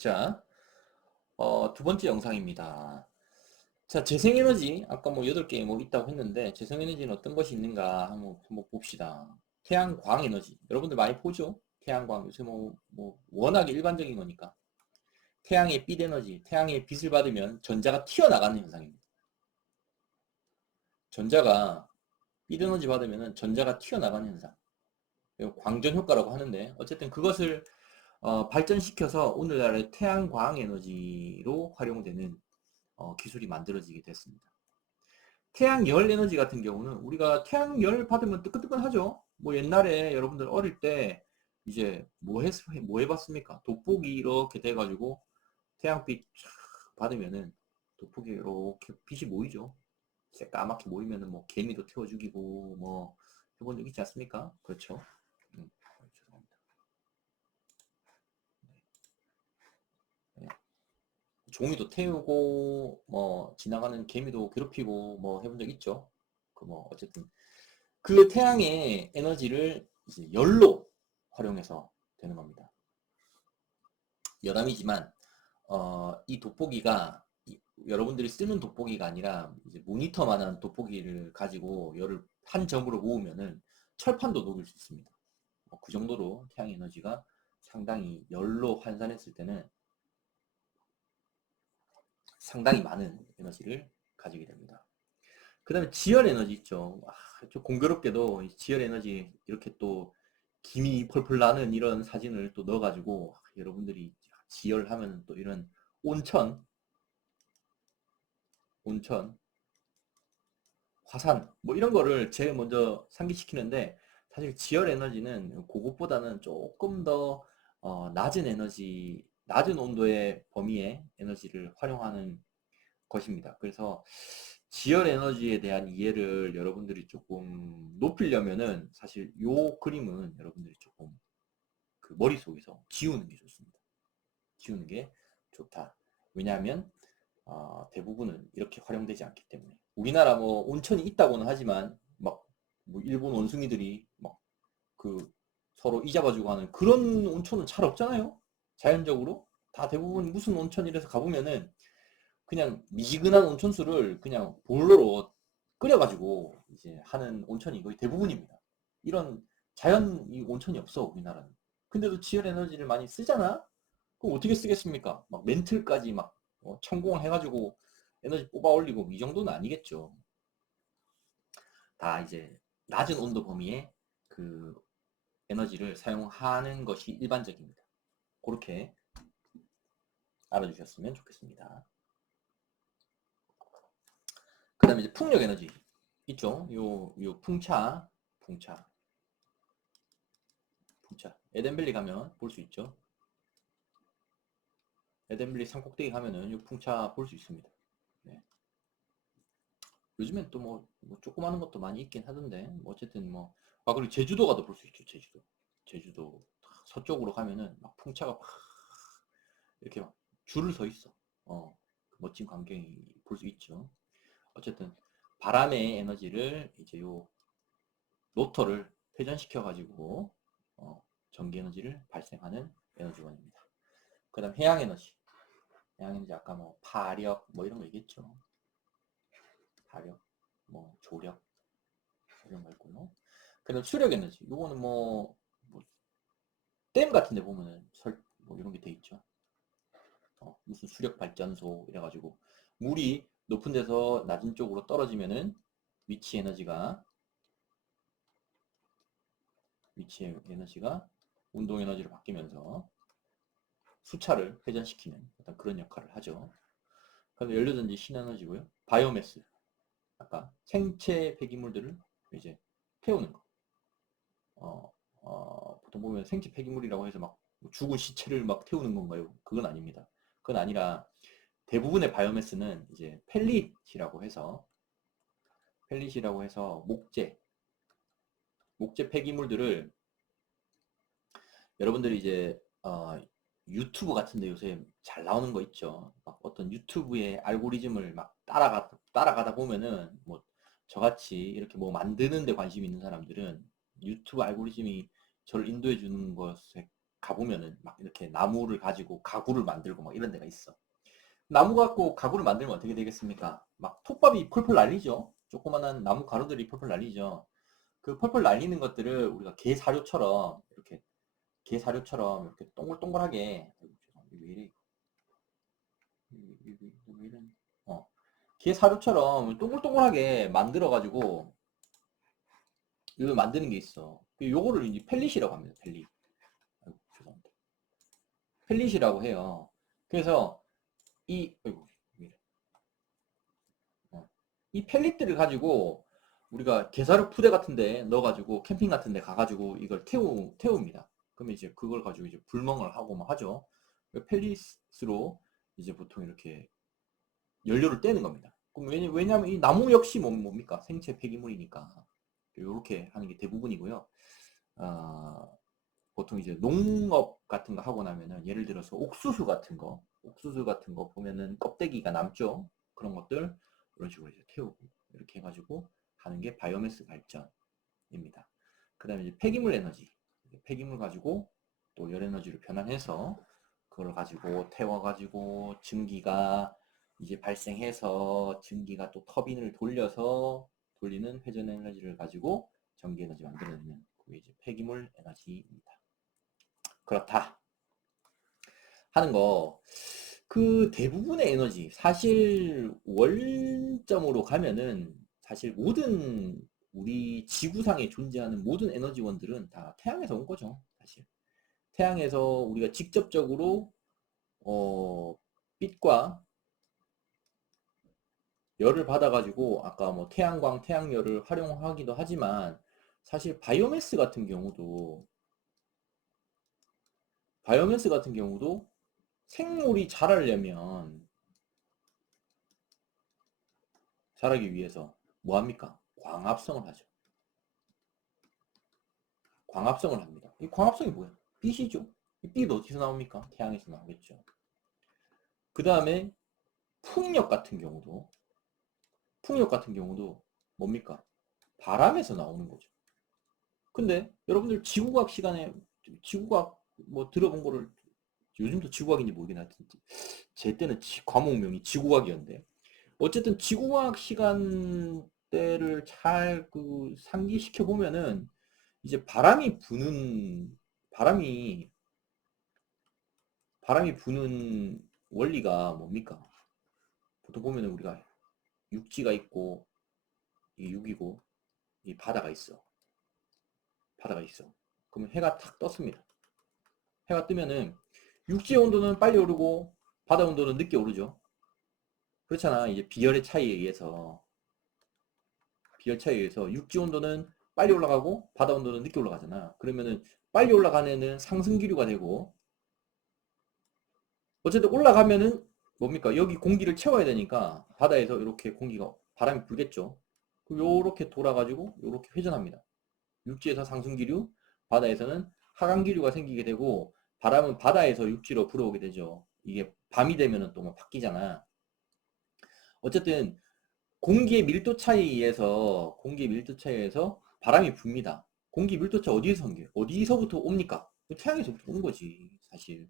자, 두 번째 영상입니다. 자, 재생에너지, 아까 뭐 8개 뭐 있다고 했는데, 재생에너지는 어떤 것이 있는가 한번 봅시다. 태양광 에너지. 여러분들 많이 보죠? 태양광. 요새 워낙에 일반적인 거니까. 태양의 빛 에너지, 태양의 빛을 받으면 전자가 튀어나가는 현상입니다. 전자가, 빛 에너지 받으면 전자가 튀어나가는 현상. 광전 효과라고 하는데, 어쨌든 그것을 발전시켜서 오늘날의 태양광 에너지로 활용되는 기술이 만들어지게 됐습니다. 태양열 에너지 같은 경우는 우리가 태양열 받으면 뜨끈뜨끈하죠. 뭐 옛날에 여러분들 어릴 때 이제 뭐 해봤습니까? 돋보기 이렇게 돼가지고 태양빛 받으면은 돋보기 이렇게 빛이 모이죠. 새까맣게 모이면은 뭐 개미도 태워 죽이고 뭐 해본 적 있지 않습니까? 그렇죠. 죄송합니다. 네. 종이도 태우고 뭐 지나가는 개미도 괴롭히고 뭐 해본 적 있죠. 그 뭐 어쨌든 그 태양의 에너지를 이제 열로 활용해서 되는 겁니다. 여담이지만 이 돋보기가 여러분들이 쓰는 돋보기가 아니라 이제 모니터만한 돋보기를 가지고 열을 한 점으로 모으면은 철판도 녹일 수 있습니다. 그 정도로 태양 에너지가 상당히 열로 환산했을 때는 상당히 많은 에너지를 가지게 됩니다. 그 다음에 지열 에너지 있죠. 좀 공교롭게도 지열 에너지 이렇게 또 김이 펄펄 나는 이런 사진을 또 넣어가지고 여러분들이 지열하면 또 이런 온천, 온천, 화산 뭐 이런 거를 제일 먼저 상기시키는데 사실 지열 에너지는 그것보다는 조금 더 낮은 에너지, 낮은 온도의 범위의 에너지를 활용하는 것입니다. 그래서 지열 에너지에 대한 이해를 여러분들이 조금 높이려면은 사실 요 그림은 여러분들이 조금 그 머릿속에서 지우는 게 좋습니다. 지우는 게 좋다. 왜냐하면 대부분은 이렇게 활용되지 않기 때문에 우리나라 뭐 온천이 있다고는 하지만 막뭐 일본 원숭이들이 막 그 서로 이잡아주고 하는 그런 온천은 잘 없잖아요. 자연적으로 다 대부분 무슨 온천 이래서 가보면은 그냥 미지근한 온천수를 그냥 보일러로 끓여가지고 이제 하는 온천이 거의 대부분입니다. 이런 자연 이 온천이 없어 우리나라는. 근데도 지열 에너지를 많이 쓰잖아. 그럼 어떻게 쓰겠습니까? 막 멘틀까지 막 천공을 해가지고 에너지 뽑아 올리고 이 정도는 아니겠죠. 다 이제 낮은 온도 범위에 그 에너지를 사용하는 것이 일반적입니다. 그렇게 알아주셨으면 좋겠습니다. 그 다음에 이제 풍력 에너지 있죠. 요 풍차. 에덴밸리 가면 볼 수 있죠. 에덴밸리 산꼭대기 가면은 요 풍차 볼 수 있습니다. 네. 요즘엔 또 뭐 조그마한 것도 많이 있긴 하던데 뭐 어쨌든 그리고 제주도 가도 볼 수 있죠. 제주도 서쪽으로 가면은 막 풍차가 막 이렇게 막 줄을 서 있어. 멋진 광경이 볼 수 있죠. 어쨌든 바람의 에너지를 이제 요 로터를 회전시켜 가지고 전기 에너지를 발생하는 에너지원입니다. 그 다음 해양 에너지. 해양 에너지 아까 뭐 파력 뭐 이런 거 얘기했죠. 파력, 뭐 조력 이런 거 있고요. 그 다음 수력 에너지. 요거는 댐 같은 데 보면은 뭐 이런 게 돼 있죠. 무슨 수력 발전소 이래가지고 물이 높은 데서 낮은 쪽으로 떨어지면은 위치 에너지가 운동 에너지로 바뀌면서 수차를 회전시키는 어떤 그런 역할을 하죠. 그래서 연료전지 신에너지고요. 바이오매스, 아까 생체 폐기물들을 이제 태우는 거. 보통 보면 생체 폐기물이라고 해서 막 죽은 시체를 막 태우는 건가요? 그건 아닙니다. 그건 아니라 대부분의 바이오매스는 이제 펠릿이라고 해서 목재 폐기물들을 여러분들이 이제 유튜브 같은데 요새 잘 나오는 거 있죠. 막 어떤 유튜브의 알고리즘을 막 따라가다 보면은 뭐 저같이 이렇게 뭐 만드는 데 관심 있는 사람들은 유튜브 알고리즘이 저를 인도해 주는 것에 가보면은 막 이렇게 나무를 가지고 가구를 만들고 막 이런 데가 있어. 나무 갖고 가구를 만들면 어떻게 되겠습니까? 막 톱밥이 펄펄 날리죠. 조그만한 나무 가루들이 펄펄 날리죠. 그 펄펄 날리는 것들을 우리가 개 사료처럼 이렇게 동글동글하게, 아이고, 죄송합니다. 왜 이래? 왜 이래? 어, 개 사료처럼 동글동글하게 만들어가지고 이걸 만드는 게 있어. 요거를 이제 펠릿이라고 합니다. 펠릿. 아이고, 죄송합니다. 펠릿이라고 해요. 그래서 아이고, 왜 이래? 이 펠릿들을 가지고 우리가 게사료 푸대 같은데 넣어가지고 캠핑 같은데 가가지고 이걸 태웁니다. 그러면 이제 그걸 가지고 이제 불멍을 하고 막 하죠. 펠릿으로 이제 보통 이렇게 연료를 떼는 겁니다. 그럼 왜냐면 이 나무 역시 뭡니까? 생체 폐기물이니까 이렇게 하는 게 대부분이고요. 어, 보통 이제 농업 같은 거 하고 나면은 예를 들어서 옥수수 같은 거 보면은 껍데기가 남죠. 그런 것들 이런 식으로 이제 태우고 이렇게 해가지고 하는 게 바이오매스 발전입니다. 그 다음에 이제 폐기물 에너지, 폐기물 가지고 또 열 에너지로 변환해서 그걸 가지고 태워가지고 증기가 이제 발생해서 증기가 또 터빈을 돌려서 돌리는 회전 에너지를 가지고 전기 에너지 만들어내는 그게 이제 폐기물 에너지입니다. 그렇다 하는 거. 그 대부분의 에너지, 사실 원점으로 가면은 사실 모든 우리 지구상에 존재하는 모든 에너지원들은 다 태양에서 온 거죠. 사실 태양에서 우리가 직접적으로 빛과 열을 받아가지고 아까 뭐 태양광, 태양열을 활용하기도 하지만 사실 바이오매스 같은 경우도 생물이 자라기 위해서 뭐 합니까? 광합성을 하죠. 광합성을 합니다. 이 광합성이 뭐야? 빛이죠. 이 빛 어디서 나옵니까? 태양에서 나오겠죠. 그 다음에 풍력 같은 경우도 풍력 같은 경우도 뭡니까? 바람에서 나오는 거죠. 근데 여러분들 지구과학 시간에 지구과학 뭐 들어본 거를 요즘도 지구과학인지 모르긴 하던데 제 때는 과목명이 지구과학이었는데 어쨌든 지구과학 시간대를 잘 그 상기시켜 보면은 이제 바람이 부는 원리가 뭡니까? 보통 보면은 우리가 육지가 있고 이게 육이고 이 바다가 있어. 그러면 해가 탁 떴습니다. 해가 뜨면은 육지의 온도는 빨리 오르고 바다 온도는 늦게 오르죠. 그렇잖아. 이제 비열 차이에 의해서 육지 온도는 빨리 올라가고 바다 온도는 늦게 올라가잖아. 그러면은 빨리 올라가는 애는 상승 기류가 되고 어쨌든 올라가면은 뭡니까? 여기 공기를 채워야 되니까 바다에서 이렇게 바람이 불겠죠. 요렇게 돌아가지고 요렇게 회전합니다. 육지에서 상승 기류, 바다에서는 하강 기류가 생기게 되고 바람은 바다에서 육지로 불어오게 되죠. 이게 밤이 되면은 또 뭐 바뀌잖아. 어쨌든 공기의 밀도 차이에 의해서 바람이 붑니다. 공기 밀도차 어디에서 온 게? 어디서부터 옵니까? 태양에서부터 오는 거지, 사실.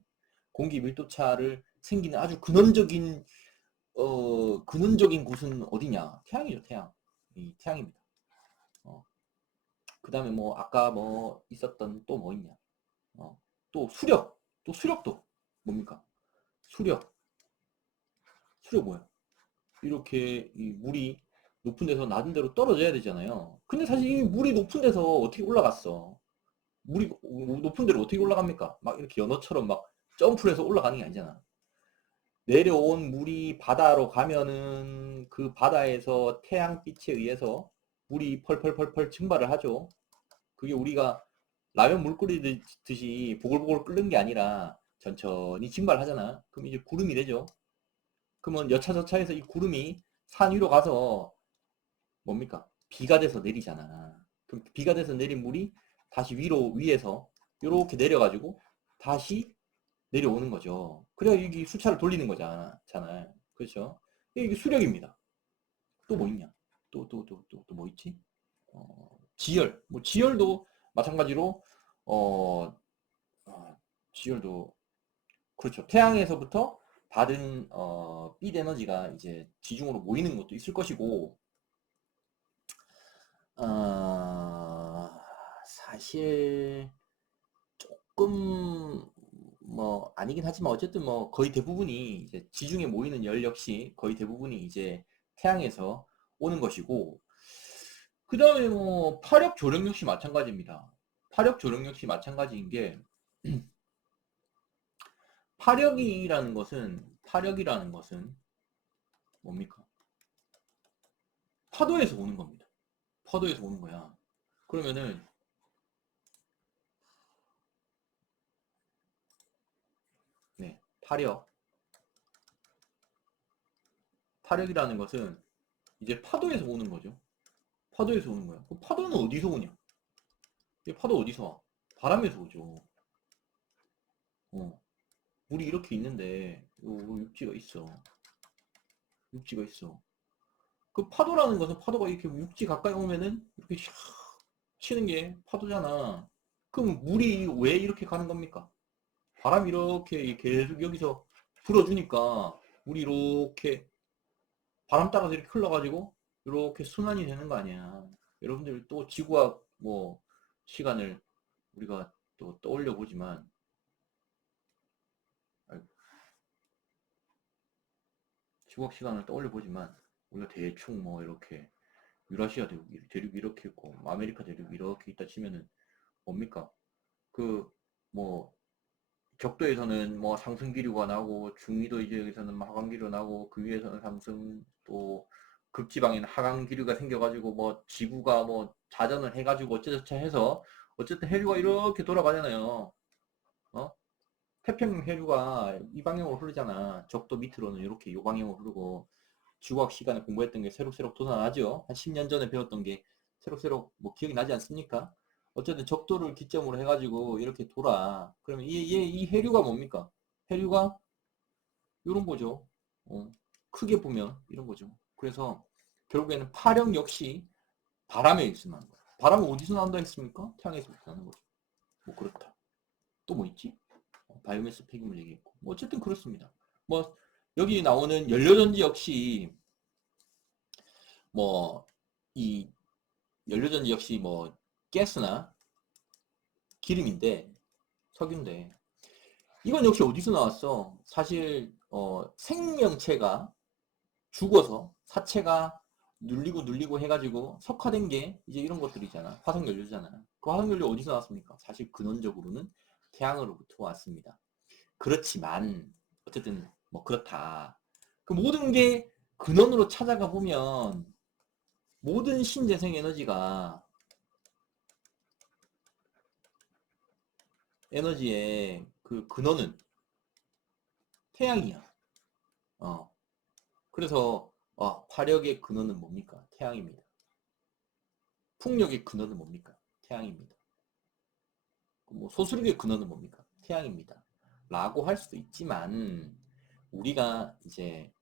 공기 밀도차를 생기는 아주 근원적인 곳은 어디냐? 태양이죠, 태양. 이 태양입니다. 어, 그 다음에 뭐, 아까 뭐, 있었던 또 뭐 있냐? 어, 또 수력도 뭡니까? 수력. 수력 뭐야? 이렇게 이 물이 높은 데서 낮은 데로 떨어져야 되잖아요. 근데 사실 이 물이 높은 데서 어떻게 올라갔어? 물이 높은 데로 어떻게 올라갑니까? 막 이렇게 연어처럼 막 점프를 해서 올라가는 게 아니잖아. 내려온 물이 바다로 가면은 그 바다에서 태양빛에 의해서 물이 펄펄펄펄 증발을 하죠. 그게 우리가 라면 물 끓이듯이 보글보글 끓는 게 아니라 천천히 증발하잖아. 그럼 이제 구름이 되죠. 그러면 여차저차해서 이 구름이 산 위로 가서 뭡니까? 비가 돼서 내리잖아. 그럼 비가 돼서 내린 물이 다시 위에서 이렇게 내려가지고 다시 내려오는 거죠. 그래야 이게 수차를 돌리는 거잖아. 그렇죠? 이게 수력입니다. 또 뭐 있냐? 또 뭐 있지? 지열. 뭐 지열도 마찬가지로 어, 어, 지열도 그렇죠. 태양에서부터 받은 빛 에너지가 이제 지중으로 모이는 것도 있을 것이고, 사실 조금 뭐 아니긴 하지만 어쨌든 뭐 거의 대부분이 이제 지중해 모이는 열 역시 거의 대부분이 이제 태양에서 오는 것이고, 그 다음에 뭐 파력 조력 역시 마찬가지입니다. 파력 조력 역시 마찬가지인 게 파력이라는 것은 뭡니까? 파도에서 오는 겁니다. 파도에서 오는 거야. 그러면은 네, 파력이라는 것은 이제 파도에서 오는 거죠. 파도에서 오는 거야. 그 파도는 어디서 오냐? 이 파도 어디서 와? 바람에서 오죠. 어. 물이 이렇게 있는데 요 육지가 있어. 육지가 있어. 그 파도라는 것은 파도가 이렇게 육지 가까이 오면은 이렇게 샥 치는 게 파도잖아. 그럼 물이 왜 이렇게 가는 겁니까? 바람이 이렇게 계속 여기서 불어주니까 물이 이렇게 바람 따라서 이렇게 흘러가지고 이렇게 순환이 되는 거 아니야. 여러분들 또 지구학 뭐 시간을 우리가 또 떠올려 보지만 지구학 시간을 떠올려 보지만 우리가 대충 뭐 이렇게 유라시아 대륙 이렇게 있고 아메리카 대륙 이렇게 있다 치면은 뭡니까? 그 뭐 적도에서는 뭐 상승 기류가 나고 중위도 지역에서는 뭐 하강 기류가 나고 그 위에서는 상승 또 극지방에는 하강 기류가 생겨가지고 뭐 지구가 뭐 자전을 해가지고 어쩌저쩌 해서 어쨌든 해류가 이렇게 돌아가잖아요. 어? 태평양 해류가 이 방향으로 흐르잖아. 적도 밑으로는 이렇게 이 방향으로 흐르고 지구학 시간에 공부했던 게 새록새록 돋아나죠. 한 10년 전에 배웠던 게 새록새록 뭐 기억이 나지 않습니까? 어쨌든 적도를 기점으로 해가지고 이렇게 돌아. 그러면 이 해류가 뭡니까? 해류가 이런 거죠. 어, 크게 보면 이런 거죠. 그래서 결국에는 파령 역시 바람에 있으면 하는 거예요. 바람은 어디서 난다 했습니까? 태양에서 나는 거죠. 뭐 그렇다. 또 뭐 있지? 바이오매스 폐기물 얘기했고. 뭐 어쨌든 그렇습니다. 뭐 여기 나오는 연료전지 역시 뭐 이 연료전지 역시 뭐 가스나 기름인데 석유인데 이건 역시 어디서 나왔어? 사실 생명체가 죽어서 사체가 눌리고 해가지고 석화된 게 이제 이런 것들이잖아. 화석연료잖아. 그 화석연료 어디서 나왔습니까? 사실 근원적으로는 태양으로부터 왔습니다. 그렇지만 어쨌든 뭐 그렇다. 그 모든 게 근원으로 찾아가 보면 모든 신재생 에너지의 그 근원은 태양이야. 어. 그래서 화력의 근원은 뭡니까? 태양입니다. 풍력의 근원은 뭡니까? 태양입니다. 뭐 소수력의 근원은 뭡니까? 태양입니다. 라고 할 수도 있지만 우리가 이제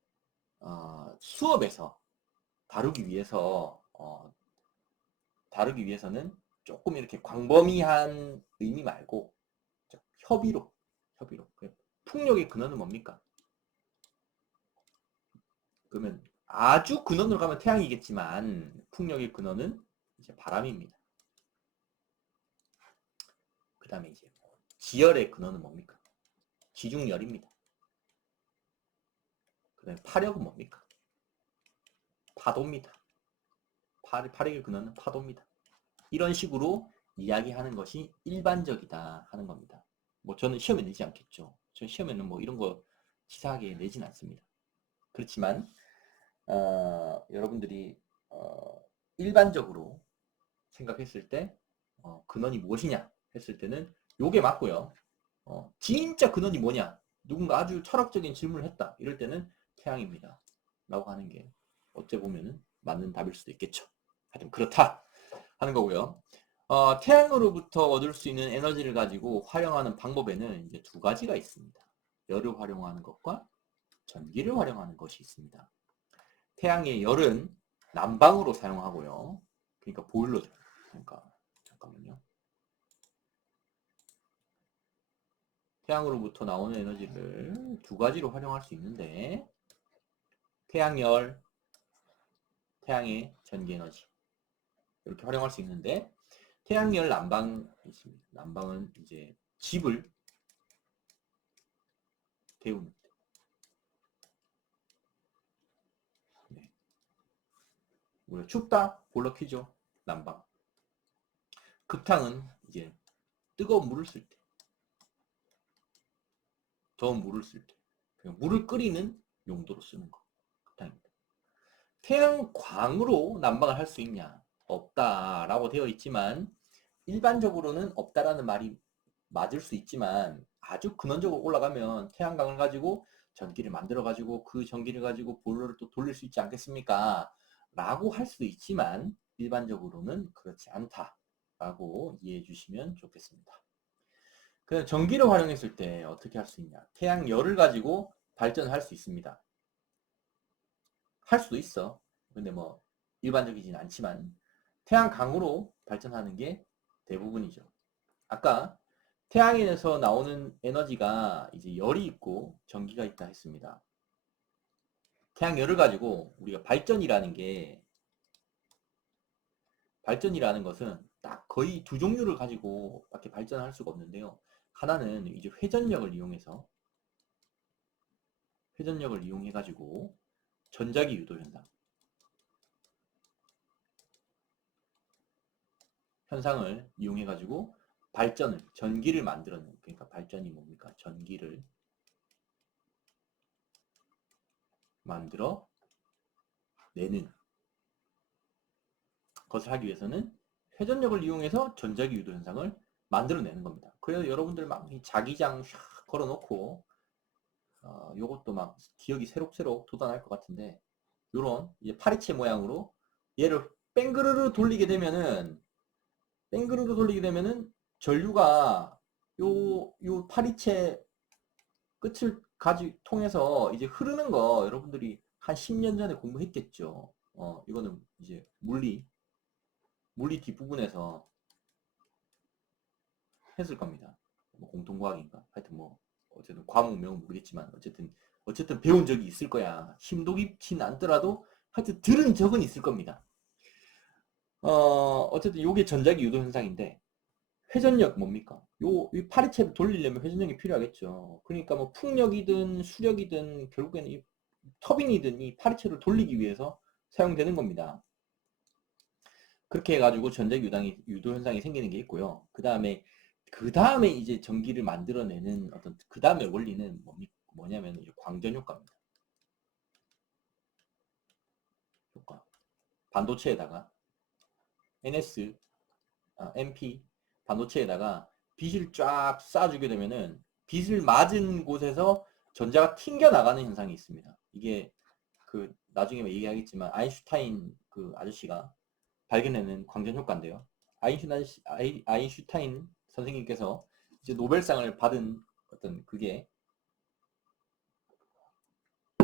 수업에서 다루기 위해서 다루기 위해서는 조금 이렇게 광범위한 의미 말고 협의로 풍력의 근원은 뭡니까? 그러면 아주 근원으로 가면 태양이겠지만 풍력의 근원은 이제 바람입니다. 그 다음에 이제 지열의 근원은 뭡니까? 지중열입니다. 그 다음에 파력은 뭡니까? 파도입니다. 파력의 근원은 파도입니다. 이런 식으로 이야기하는 것이 일반적이다 하는 겁니다. 뭐 저는 시험에 내지 않겠죠. 저 시험에는 뭐 이런 거 치사하게 내진 않습니다. 그렇지만 여러분들이 일반적으로 생각했을 때 근원이 무엇이냐 했을 때는 요게 맞고요. 진짜 근원이 뭐냐? 누군가 아주 철학적인 질문을 했다. 이럴 때는 태양입니다. 라고 하는 게 어째 보면은 맞는 답일 수도 있겠죠. 하여튼 그렇다 하는 거고요. 태양으로부터 얻을 수 있는 에너지를 가지고 활용하는 방법에는 이제 두 가지가 있습니다. 열을 활용하는 것과 전기를 활용하는 것이 있습니다. 태양의 열은 난방으로 사용하고요. 그러니까 보일러죠. 그러니까 잠깐만요. 태양으로부터 나오는 에너지를 두 가지로 활용할 수 있는데, 태양열, 태양의 전기 에너지 이렇게 활용할 수 있는데, 태양열 난방이 있습니다. 난방은 이제 집을 데우는. 네. 우리가 춥다 보일러 켜죠. 난방. 급탕은 이제 뜨거운 물을 쓸 때, 더운 물을 쓸 때, 물을 끓이는 용도로 쓰는 거. 급탕입니다. 태양광으로 난방을 할 수 있냐? 없다라고 되어 있지만, 일반적으로는 없다라는 말이 맞을 수 있지만, 아주 근원적으로 올라가면 태양광을 가지고 전기를 만들어 가지고 그 전기를 가지고 보일러를 또 돌릴 수 있지 않겠습니까? 라고 할 수도 있지만, 일반적으로는 그렇지 않다라고 이해해 주시면 좋겠습니다. 그냥 전기를 활용했을 때 어떻게 할 수 있냐? 태양열을 가지고 발전을 할 수 있습니다. 할 수도 있어. 근데 뭐 일반적이진 않지만 태양광으로 발전하는 게 대부분이죠. 아까 태양에서 나오는 에너지가 이제 열이 있고 전기가 있다 했습니다. 태양열을 가지고 우리가 발전이라는 것은 딱 거의 두 종류를 가지고 밖에 발전할 수가 없는데요. 하나는 이제 회전력을 이용해 가지고 전자기 유도 현상을 이용해 가지고 전기를 만들어내는, 그러니까 발전이 뭡니까? 전기를 만들어내는 것을 하기 위해서는 회전력을 이용해서 전자기 유도 현상을 만들어내는 겁니다. 그래서 여러분들 막 자기장 샥 걸어놓고 요것도 막 기억이 새록새록 돋아날 것 같은데, 요런 이제 파리채 모양으로 얘를 뺑그르르 돌리게 되면은 전류가 요 파리채 끝을 통해서 이제 흐르는 거 여러분들이 한 10년 전에 공부했겠죠. 이거는 이제 물리 뒷부분에서 했을 겁니다. 뭐 공통과학인가? 하여튼 뭐 어쨌든 과목명은 모르겠지만 어쨌든 배운 적이 있을 거야. 심도 깊진 않더라도 하여튼 들은 적은 있을 겁니다. 어쨌든 요게 전자기 유도 현상인데, 회전력 뭡니까? 이 파리채를 돌리려면 회전력이 필요하겠죠. 그러니까 뭐 풍력이든 수력이든 결국에는 이 터빈이든 이 파리채를 돌리기 위해서 사용되는 겁니다. 그렇게 해가지고 전자기 유도 현상이 생기는 게 있고요. 그 다음에 이제 전기를 만들어내는 어떤 그 다음에 원리는 뭐냐면 이제 광전 효과입니다. 효과. 반도체에다가 NS, MP 반도체에다가 빛을 쫙 쏴주게 되면은 빛을 맞은 곳에서 전자가 튕겨 나가는 현상이 있습니다. 이게 그 나중에 얘기하겠지만 아인슈타인 그 아저씨가 발견해낸 광전 효과인데요. 아인슈타인 선생님께서 이제 노벨상을 받은 어떤 그게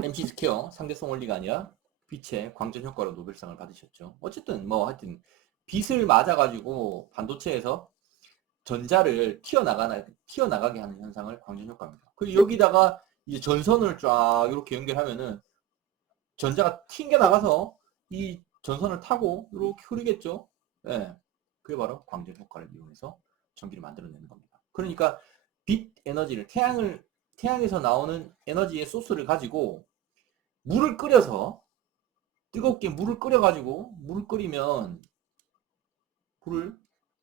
MC 스퀘어 상대성 원리가 아니라 빛의 광전 효과로 노벨상을 받으셨죠. 어쨌든 뭐 하여튼 빛을 맞아가지고 반도체에서 전자를 튀어나가게 하는 현상을 광전 효과입니다. 그리고 여기다가 이제 전선을 쫙 이렇게 연결하면은 전자가 튕겨나가서 이 전선을 타고 이렇게 흐르겠죠. 예. 그게 바로 광전 효과를 이용해서 전기를 만들어내는 겁니다. 그러니까 빛 에너지를 태양에서 나오는 에너지의 소스를 가지고 물을 끓여서 뜨겁게 물을 끓여가지고 불을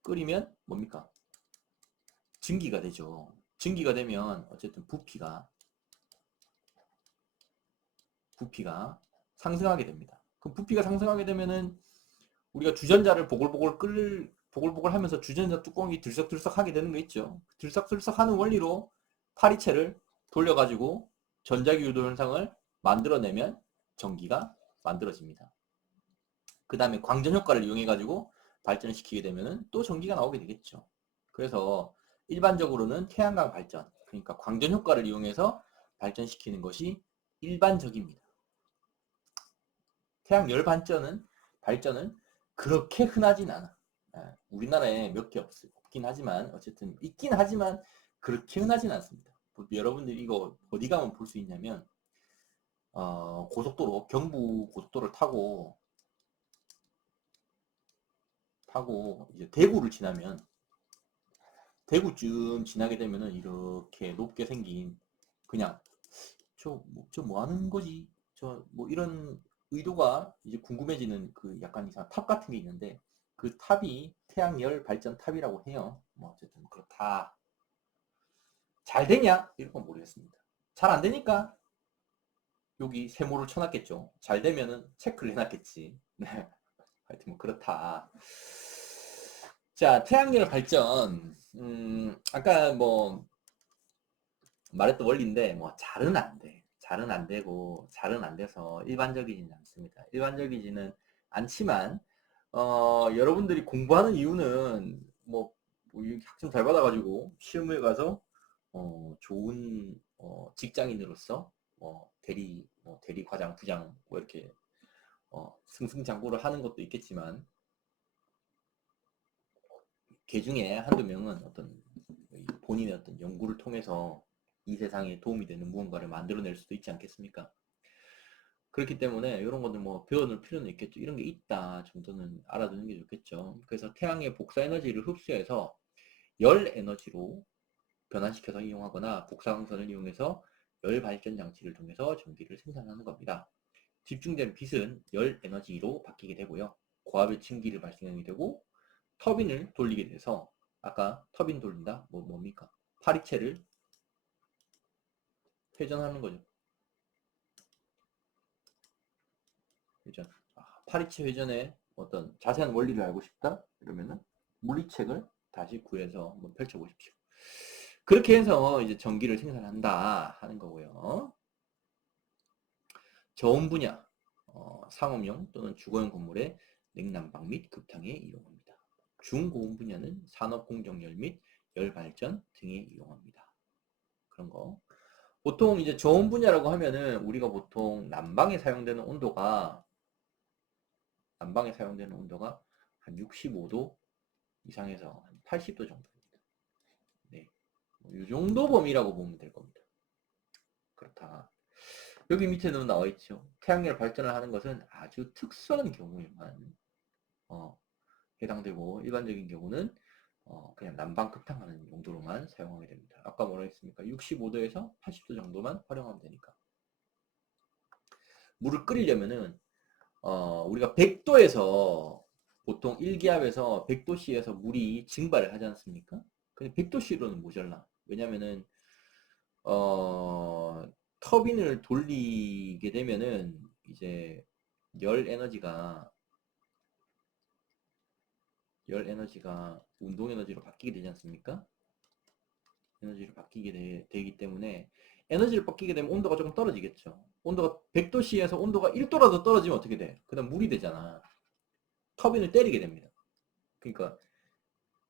끓이면 뭡니까? 증기가 되죠. 증기가 되면 어쨌든 부피가 상승하게 됩니다. 그 부피가 상승하게 되면은 우리가 주전자를 보글보글 하면서 주전자 뚜껑이 들썩들썩 하게 되는 거 있죠. 들썩들썩 하는 원리로 파리채를 돌려가지고 전자기 유도 현상을 만들어내면 전기가 만들어집니다. 그 다음에 광전 효과를 이용해가지고 발전시키게 되면 또 전기가 나오게 되겠죠. 그래서 일반적으로는 태양광 발전, 그러니까 광전 효과를 이용해서 발전시키는 것이 일반적입니다. 태양열 발전은 그렇게 흔하진 않아. 우리나라에 몇 개 없긴 하지만 어쨌든 있긴 하지만 그렇게 흔하진 않습니다. 여러분들이 이거 어디 가면 볼 수 있냐면 고속도로, 경부 고속도로를 타고 이제 대구를 지나면, 대구쯤 지나게 되면은 이렇게 높게 생긴, 그냥 저 뭐 하는 거지? 저 뭐 이런 의도가 이제 궁금해지는 그 약간 이상 탑 같은 게 있는데, 그 탑이 태양열 발전 탑이라고 해요. 뭐 어쨌든 그렇다. 잘 되냐? 이런 건 모르겠습니다. 잘 안 되니까 여기 세모를 쳐놨겠죠. 잘 되면은 체크를 해놨겠지. 네. 하여튼 뭐 그렇다. 자, 태양열 발전. 아까 뭐 말했던 원리인데, 뭐 잘은 안 돼. 잘은 안 되고, 잘은 안 돼서 일반적이지는 않습니다. 일반적이지는 않지만, 여러분들이 공부하는 이유는 뭐 학점 잘 받아가지고 시험에 가서 좋은 직장인으로서 대리 과장, 부장 뭐 이렇게 승승장구를 하는 것도 있겠지만, 개 중에 한두 명은 어떤 본인의 어떤 연구를 통해서 이 세상에 도움이 되는 무언가를 만들어낼 수도 있지 않겠습니까? 그렇기 때문에 이런 것들 뭐 배워놓을 필요는 있겠죠. 이런 게 있다 정도는 알아두는 게 좋겠죠. 그래서 태양의 복사 에너지를 흡수해서 열 에너지로 변환시켜서 이용하거나 복사광선을 이용해서 열 발전 장치를 통해서 전기를 생산하는 겁니다. 집중된 빛은 열 에너지로 바뀌게 되고요. 고압의 층기를 발생하게 되고 터빈을 돌리게 돼서, 아까 터빈 돌린다? 뭡니까? 파리채를 회전하는 거죠. 회전. 파리채 회전의 어떤 자세한 원리를 알고 싶다? 이러면은 물리책을 다시 구해서 한번 펼쳐보십시오. 그렇게 해서 이제 전기를 생산한다 하는 거고요. 저온 분야, 상업용 또는 주거용 건물의 냉난방 및 급탕에 이용합니다. 중고온 분야는 산업공정열 및 열발전 등에 이용합니다. 그런 거. 보통 이제 저온 분야라고 하면은 우리가 보통 난방에 사용되는 온도가 한 65도 이상에서 한 80도 정도입니다. 네. 이 정도 범위라고 보면 될 겁니다. 그렇다. 여기 밑에는 나와 있죠. 태양열 발전을 하는 것은 아주 특수한 경우에만 해당되고, 일반적인 경우는 그냥 난방 급탕하는 용도로만 사용하게 됩니다. 아까 뭐라 했습니까? 65도에서 80도 정도만 활용하면 되니까. 물을 끓이려면은 우리가 100도에서 보통 1기압에서 100도씨에서 물이 증발을 하지 않습니까? 근데 100도씨로는 모자라. 왜냐면은 어, 터빈을 돌리게 되면은 이제 열 에너지가 열 에너지가 운동 에너지로 바뀌게 되지 않습니까? 에너지로 바뀌게 되기 때문에, 에너지를 바뀌게 되면 온도가 조금 떨어지겠죠. 온도가 100도씨에서 온도가 1도라도 떨어지면 어떻게 돼? 그다음 물이 되잖아. 터빈을 때리게 됩니다. 그러니까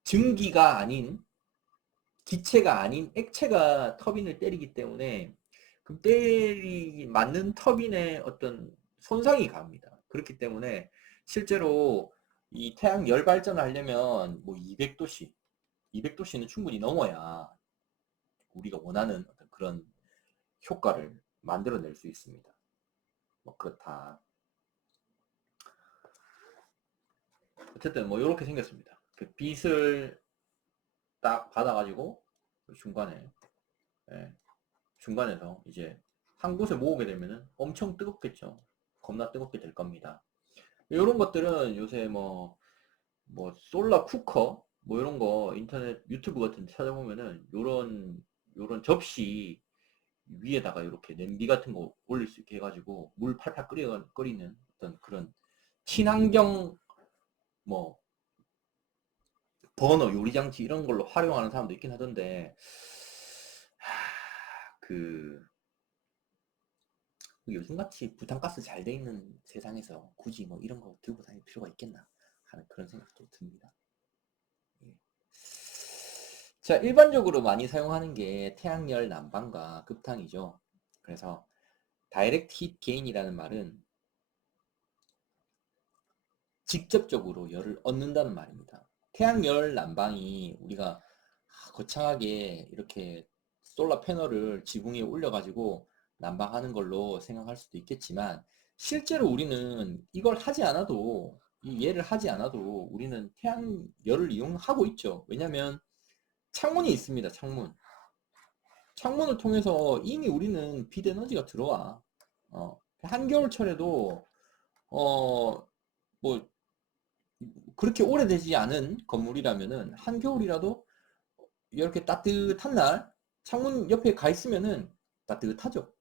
증기가 아닌, 기체가 아닌 액체가 터빈을 때리기 때문에 그 맞는 터빈의 어떤 손상이 갑니다. 그렇기 때문에 실제로 이 태양 열 발전을 하려면 뭐 200도씨, 200도씨는 충분히 넘어야 우리가 원하는 어떤 그런 효과를 만들어낼 수 있습니다. 뭐 그렇다. 어쨌든 뭐 이렇게 생겼습니다. 그 빛을 딱 받아가지고 중간에, 예, 중간에서 이제 한 곳에 모으게 되면은 엄청 뜨겁겠죠. 겁나 뜨겁게 될 겁니다. 이런 것들은 요새 뭐 솔라 쿠커 뭐 이런 거 인터넷 유튜브 같은 데 찾아보면은 요런 접시 위에다가 이렇게 냄비 같은 거 올릴 수 있게 해가지고 물 팔팔 끓이는 어떤 그런 친환경 뭐 버너 요리장치 이런 걸로 활용하는 사람도 있긴 하던데, 그 요즘같이 부탄가스 잘 돼 있는 세상에서 굳이 뭐 이런 거 들고 다닐 필요가 있겠나 하는 그런 생각도 듭니다. 예. 자, 일반적으로 많이 사용하는 게 태양열 난방과 급탕이죠. 그래서 다이렉트 힛 게인이라는 말은 직접적으로 열을 얻는다는 말입니다. 태양열 난방이 우리가 거창하게 이렇게 솔라 패널을 지붕에 올려가지고 난방하는 걸로 생각할 수도 있겠지만 실제로 우리는 이걸 하지 않아도 이 얘를 하지 않아도 우리는 태양열을 이용하고 있죠. 왜냐하면 창문이 있습니다. 창문을 통해서 이미 우리는 빛 에너지가 들어와. 한겨울철에도 뭐 그렇게 오래되지 않은 건물이라면은 한겨울이라도 이렇게 따뜻한 날 창문 옆에 가 있으면은 따뜻하죠.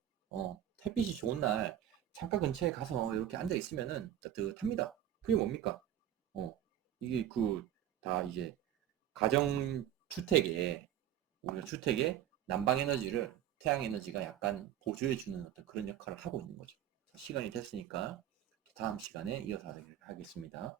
햇빛이 좋은 날 창가 근처에 가서 이렇게 앉아 있으면은 따뜻합니다. 그게 뭡니까? 어, 이게 다 이제 가정 주택에 우리가 주택에 난방 에너지를 태양 에너지가 약간 보조해 주는 어떤 그런 역할을 하고 있는 거죠. 시간이 됐으니까 다음 시간에 이어서 하겠습니다.